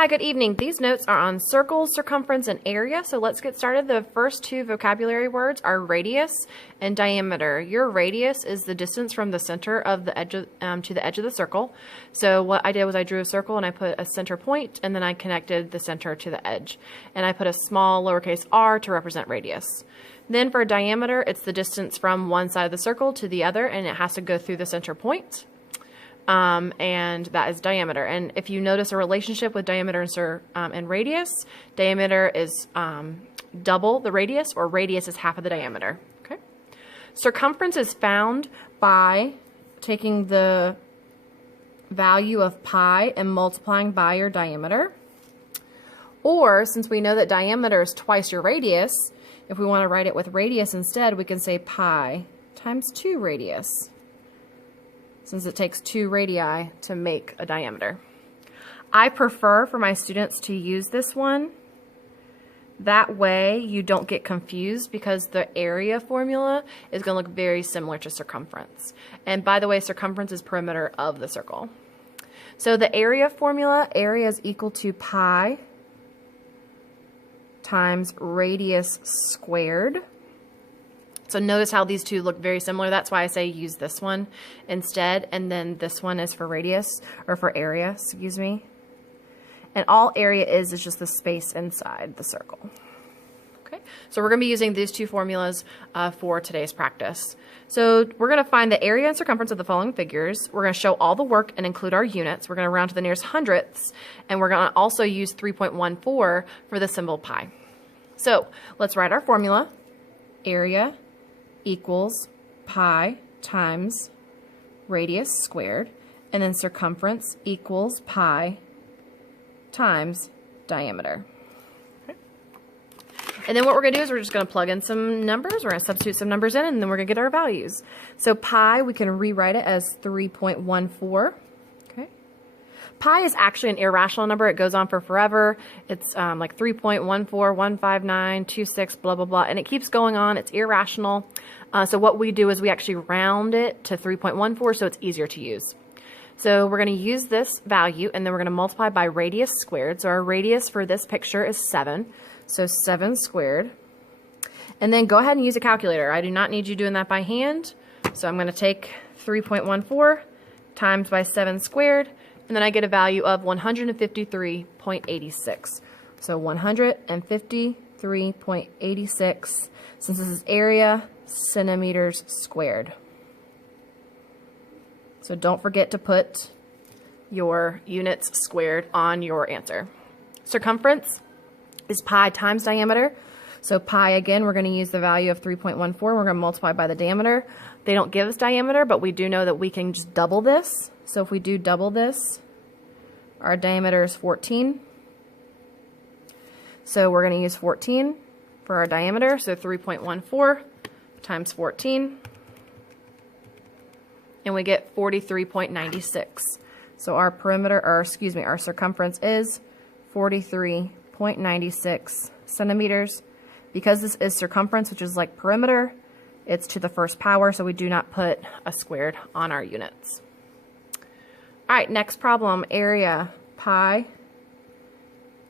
Hi, good evening. These notes are on circles, circumference, and area. So let's get started. The first two vocabulary words are radius and diameter. Your radius is the distance from the center of the edge to the edge of the circle. So what I did was I drew a circle and I put a center point, and then I connected the center to the edge. And I put a small lowercase r to represent radius. Then for diameter, it's the distance from one side of the circle to the other, and it has to go through the center point. And that is diameter. And if you notice a relationship with diameter and radius, diameter is double the radius, or radius is half of the diameter. Okay. Circumference is found by taking the value of pi and multiplying by your diameter. Or, since we know that diameter is twice your radius, if we want to write it with radius instead, we can say pi times 2 radius, since it takes 2 radii to make a diameter. I prefer for my students to use this one. That way you don't get confused, because the area formula is going to look very similar to circumference. And by the way, circumference is perimeter of the circle. So the area formula, area is equal to pi times radius squared. So notice how these two look very similar. That's why I say use this one instead. And then this one is for radius, or for area, excuse me. And all area is just the space inside the circle. Okay, so we're going to be using these two formulas for today's practice. So we're going to find the area and circumference of the following figures. We're going to show all the work and include our units. We're going to round to the nearest hundredths. And we're going to also use 3.14 for the symbol pi. So let's write our formula. Area equals pi times radius squared, and then circumference equals pi times diameter. Okay. And then what we're going to do is we're just going to plug in some numbers. We're going to substitute some numbers in, and then we're going to get our values. So pi, we can rewrite it as 3.14. Okay. Pi is actually an irrational number. It goes on for forever. It's like 3.1415926, blah, blah, blah. And it keeps going on. It's irrational. So what we do is we actually round it to 3.14 so it's easier to use. So we're going to use this value, and then we're going to multiply by radius squared. So our radius for this picture is 7. So 7 squared. And then go ahead and use a calculator. I do not need you doing that by hand. So I'm going to take 3.14 times by 7 squared. And then I get a value of 153.86. So 153.86, since this is area, centimeters squared. So don't forget to put your units squared on your answer. Circumference is pi times diameter. So pi, again, we're going to use the value of 3.14. We're going to multiply by the diameter. They don't give us diameter, but we do know that we can just double this. So if we do double this, our diameter is 14. So we're going to use 14 for our diameter. So 3.14 times 14. And we get 43.96. So our perimeter, or excuse me, our circumference is 43.96 centimeters. Because this is circumference, which is like perimeter, it's to the first power, so we do not put a squared on our units. All right, next problem, area, pi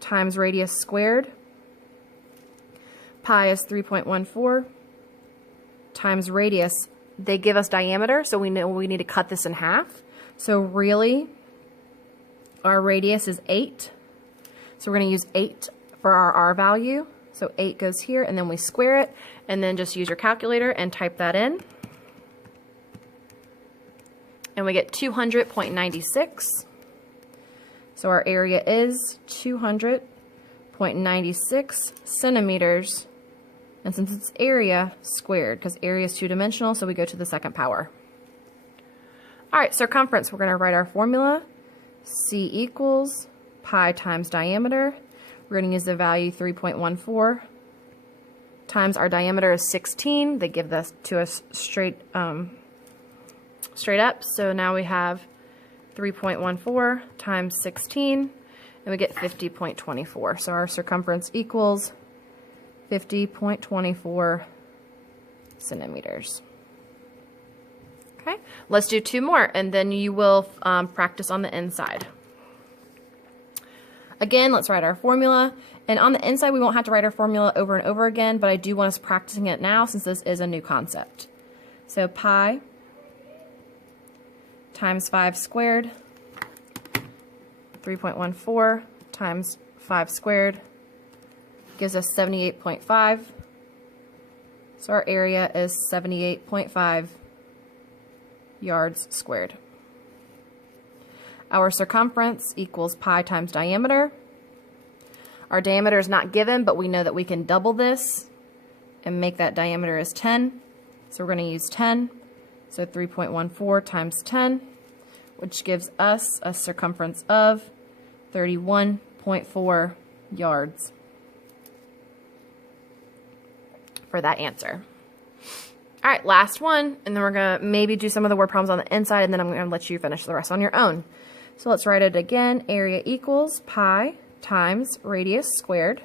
times radius squared. Pi is 3.14 times radius. They give us diameter, so we know we need to cut this in half. So really, our radius is 8. So we're going to use 8 for our r value. So 8 goes here, and then we square it, and then just use your calculator and type that in. And we get 200.96. So our area is 200.96 centimeters. And since it's area, squared, because area is two-dimensional, so we go to the second power. All right, circumference. We're going to write our formula. C equals pi times diameter. We're going to use the value 3.14 times our diameter is 16. They give this to us straight up. So now we have 3.14 times 16, and we get 50.24. So our circumference equals 50.24 centimeters. Okay, let's do 2 more, and then you will practice on the inside. Again, let's write our formula. And on the inside, we won't have to write our formula over and over again, but I do want us practicing it now since this is a new concept. So pi times 5 squared, 3.14 times 5 squared gives us 78.5. So our area is 78.5 yards squared. Our circumference equals pi times diameter. Our diameter is not given, but we know that we can double this and make that diameter as 10. So we're going to use 10. So 3.14 times 10, which gives us a circumference of 31.4 yards for that answer. All right, last one, and then we're going to maybe do some of the word problems on the inside, and then I'm going to let you finish the rest on your own. So let's write it again. Area equals pi times radius squared.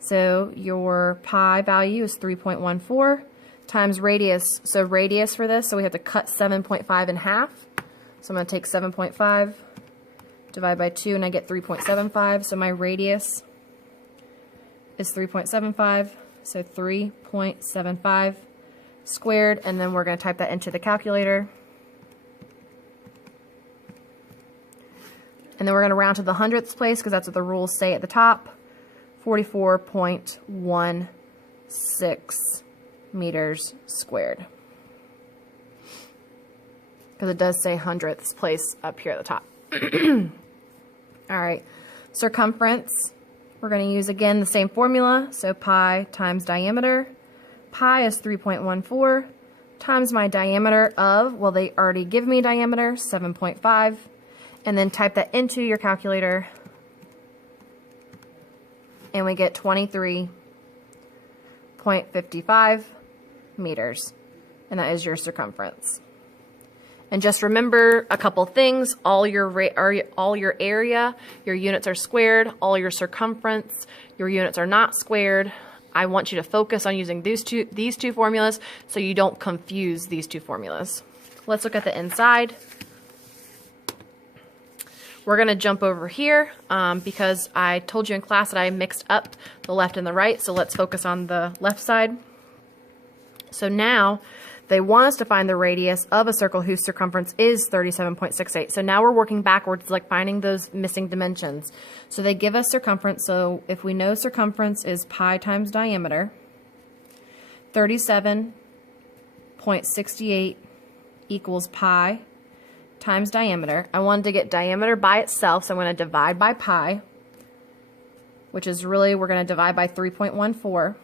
So your pi value is 3.14 times radius. So radius for this, so we have to cut 7.5 in half. So I'm going to take 7.5, divide by 2, and I get 3.75. So my radius is 3.75. So 3.75 squared, and then we're going to type that into the calculator. And then we're going to round to the hundredths place because that's what the rules say at the top. 44.16 meters squared. Because it does say hundredths place up here at the top. All right, circumference. We're going to use again the same formula. So pi times diameter. Pi is 3.14 times my diameter of, well, they already give me diameter, 7.5. And then type that into your calculator. And we get 23.55 meters. And that is your circumference. And just remember a couple things. All your area, your units are squared. All your circumference, your units are not squared. I want you to focus on using these two formulas so you don't confuse these two formulas. Let's look at the inside. We're going to jump over here because I told you in class that I mixed up the left and the right. So let's focus on the left side. So now they want us to find the radius of a circle whose circumference is 37.68. So now we're working backwards, like finding those missing dimensions. So they give us circumference. So if we know circumference is pi times diameter, 37.68 equals pi times diameter. I wanted to get diameter by itself, so I'm going to divide by pi, which is really, we're going to divide by 3.14.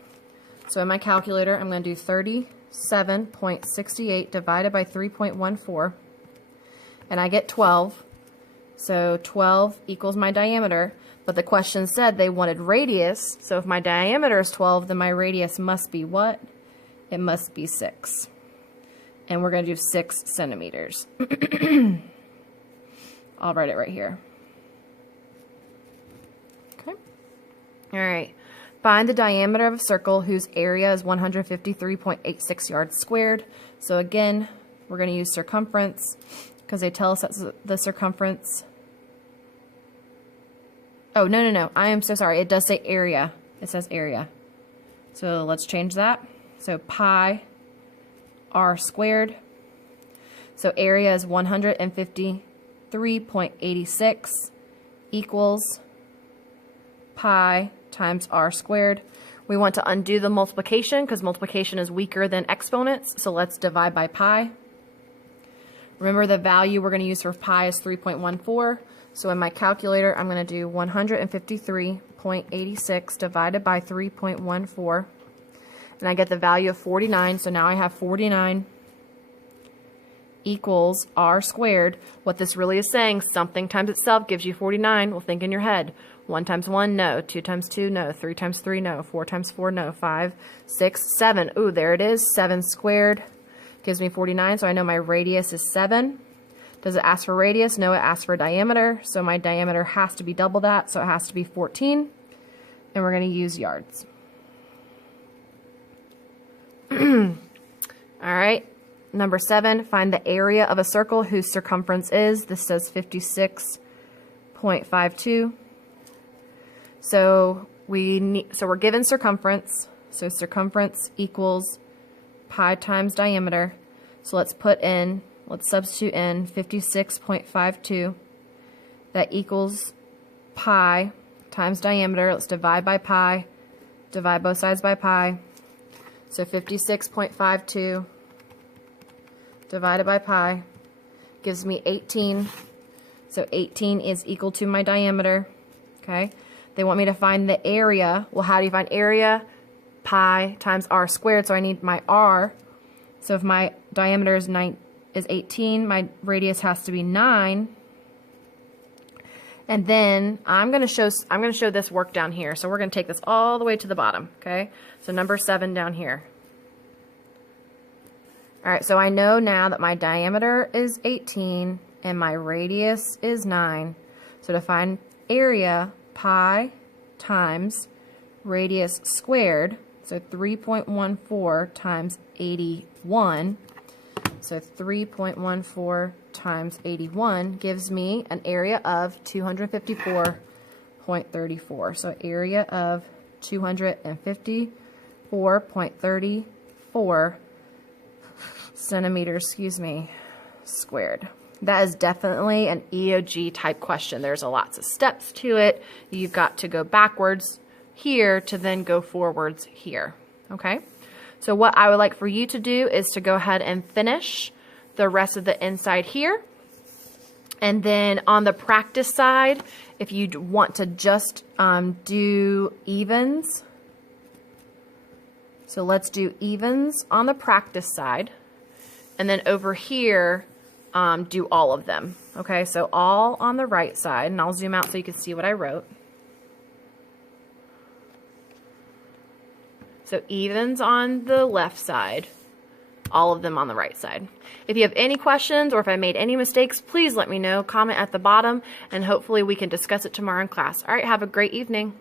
So in my calculator, I'm going to do 37.68 divided by 3.14, and I get 12. So 12 equals my diameter, but the question said they wanted radius, so if my diameter is 12, then my radius must be what? It must be 6. And we're going to do 6 centimeters. I'll write it right here. Okay. All right. Find the diameter of a circle whose area is 153.86 yards squared. So again, we're going to use circumference because they tell us that's the circumference. Oh, no. I am so sorry. It does say area. It says area. So let's change that. So pi r squared. So area is 153.86 equals pi times r squared. We want to undo the multiplication because multiplication is weaker than exponents. So let's divide by pi. Remember the value we're going to use for pi is 3.14. So in my calculator, I'm going to do 153.86 divided by 3.14. And I get the value of 49. So now I have 49 equals r squared. What this really is saying, something times itself gives you 49. Well, think in your head. 1 times 1, no. 2 times 2, no. 3 times 3, no. 4 times 4, no. 5, 6, 7. Ooh, there it is. 7 squared gives me 49. So I know my radius is 7. Does it ask for radius? No, it asks for diameter. So my diameter has to be double that. So it has to be 14. And we're going to use yards. All right. Number 7, find the area of a circle whose circumference is, this says 56.52 So we're given circumference. So circumference equals pi times diameter. So let's substitute in 56.52. That equals pi times diameter. Let's divide by pi. Divide both sides by pi. So 56.52 divided by pi gives me 18. So 18 is equal to my diameter. Okay. They want me to find the area. Well, how do you find area? Pi times r squared. So I need my r. So if my diameter is 18, my radius has to be 9. And then I'm going to show this work down here. So we're going to take this all the way to the bottom, okay? So number 7 down here. All right, so I know now that my diameter is 18 and my radius is 9. So to find area, pi times radius squared, so 3.14 times 81. So 3.14 times 81 gives me an area of 254.34. So area of 254.34 centimeters, squared. That is definitely an EOG type question. There's lots of steps to it. You've got to go backwards here to then go forwards here. Okay? So what I would like for you to do is to go ahead and finish the rest of the inside here. And then on the practice side, if you want to just do evens. So let's do evens on the practice side. And then over here, do all of them. Okay, so all on the right side. And I'll zoom out so you can see what I wrote. So evens on the left side, all of them on the right side. If you have any questions or if I made any mistakes, please let me know. Comment at the bottom and hopefully we can discuss it tomorrow in class. All right, have a great evening.